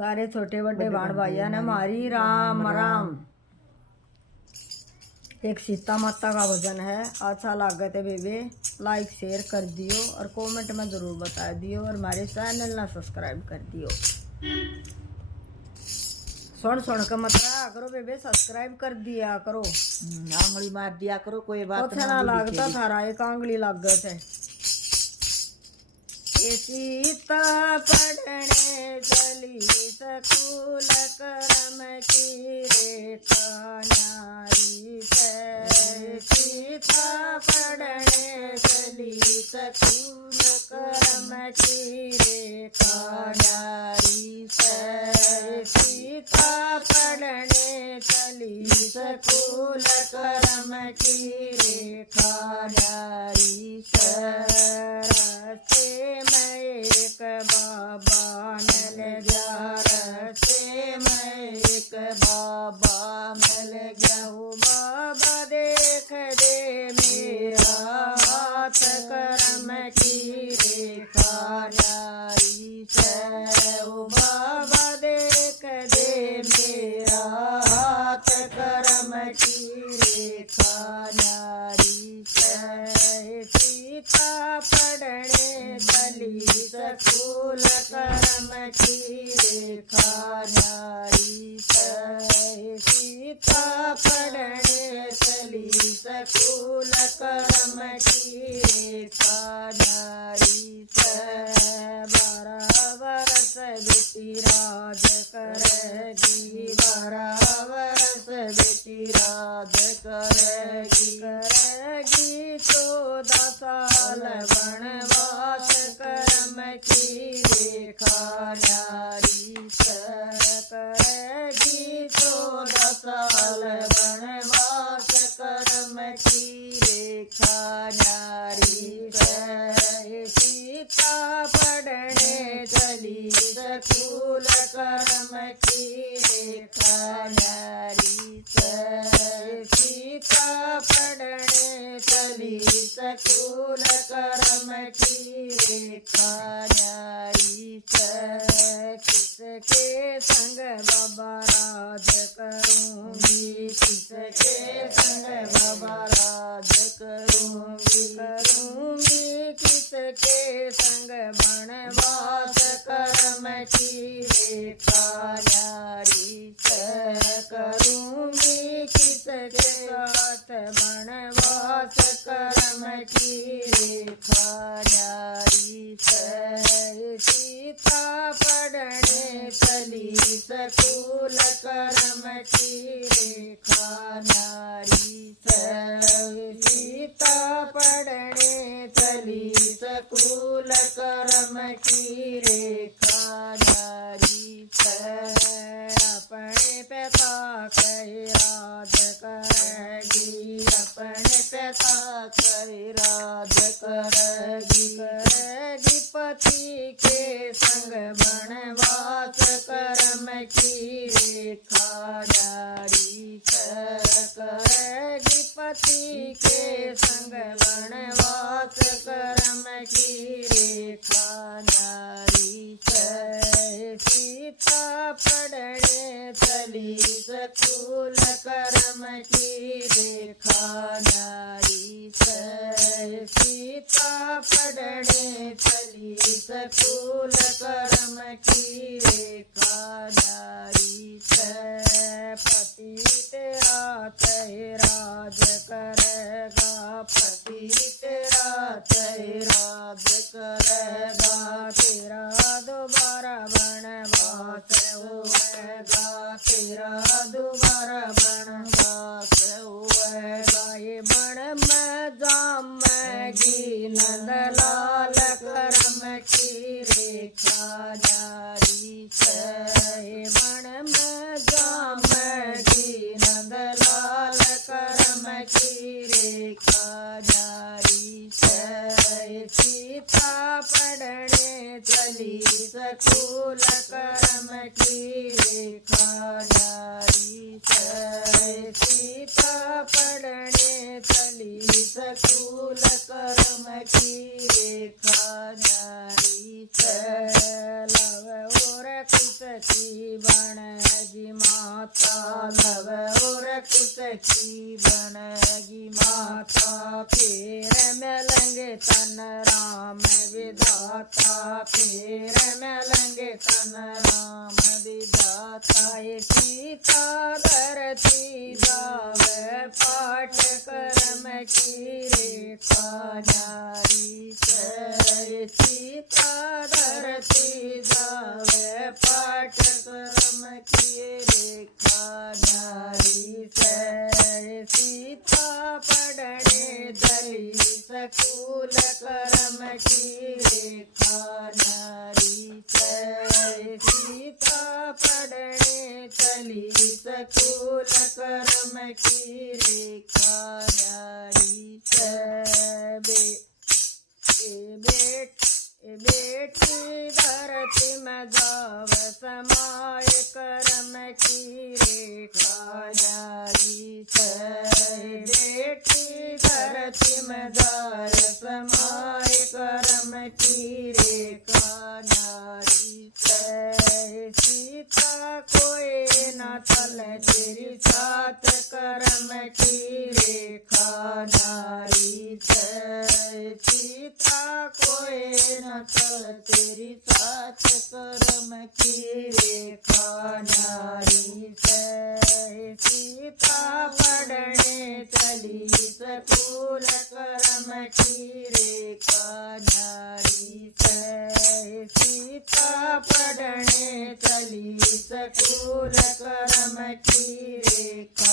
सारे छोटे बड़े भाण भाइया ने हमारी राम राम। एक सीता माता का भजन है, अच्छा लागे तो बेबे लाइक शेयर कर दियो और कमेंट में जरूर बता दियो और हमारे चैनल ना सब्सक्राइब कर दियो। सुन के मत रहा करो बेबे, सब्सक्राइब कर दिया करो, आंगली मार दिया करो, कोई बात ना लागता थारा एक आंगली लाग गए। सीता पढ़ने चली स्कूल करम की रेखा न्यारी से। सीता पढ़ने चली स्कूल करम की रेखा न्यारी से। सीता पढ़ने चली स्कूल करम की रेखा न्यारी से। एक बाबा मिल गया रस्ते में, एक बाबा मिल गया। बाबा देख दे मेरा हाथ करम की रेखा न्यारी से। ओ बाबा देख दे मेरा हाथ करम की रेखा न्यारी से। सीता पढ़ने चली स्कूल करम की रेखा न्यारी से। सीता पढ़ने चली स्कूल करम की रेखा न्यारी से। 12 वर्ष बेटी राज करेगी, 12 वर्ष बेटी राज करेगी। करेगी 14 साल वनवास करम की रेखा न्यारी से। करेगी 14 साल वनवास करम की रेखा न्यारी से। सीता पढ़ने चली स्कूल करम की रेखा न्यारी से। सीता पढ़ने चली स्कूल करम की रेखा न्यारी से। किसके संग बाबा राज करूंगी, किसके संग बाबा राज करूंगी। करूंगी किसके संग वनवास करम की रेखा न्यारी से। करूंगी किसके साथ वनवास करम की रेखा न्यारी से। सीता पढ़ने चली स्कूल करम की रेखा न्यारी से। सीता पढ़ने चली स्कूल करम की रेखा न्यारी से। अपने पिता के राज करेगी, अपने पिता के राज करेगी। करेगी पति के संग वनवास करम की रेखा न्यारी से। करेगी पति के संग वनवास करम की रेखा न्यारी से। सीता पढ़ने चली स्कूल करम की रेखा न्यारी से। सीता पढ़ने चली स्कूल करम की रेखा न्यारी से। पति तेरा राज करेगा, पति तेरा राज करेगा। तेरा दोबारा वनवास होएगा, तेरा दोबारा वनवास होएगा। ये बन में जामेगी नंदलाल करम की रेखा न्यारी से। बन में जामेगी नंदलाल करम की रेखा न्यारी से। सीता पढ़ने चली स्कूल करम की रेखा न्यारी से। सीता पढ़ने चली स्कूल करम की रेखा न्यारी से। लव और कुछ की बनेगी माता, लव और कुश की बनेगी माता, फिर मिलेंगे तन राम विधाता, फिर मिलेंगे तन राम विधाता। ये सीता धरती जावे, पाठ कर्म की रेखा नारी से सीता धरती जावे, पाठ कर्म की रेखा नारी से सीता पढ़ने चली स्कूल कर्म की रेखा नारी से सीता पढ़ने चली स्कूल कर्म की रेखा नारी से बेटी धरती में जाव समाय कर्म की रेखा नारी से बेटी धरती में जाव समाय कर्म की रेखा नारी से सीता कोई न चले तेरी साथ कर्म की रेखा नारी से सीता कोई न चल तेरी साथ कर्म की रेखा नारी से सीता पढ़ने चली स्कूल कर्म की रेखा नारी से सीता पढ़ने चली स्कूल कर्म की रेखा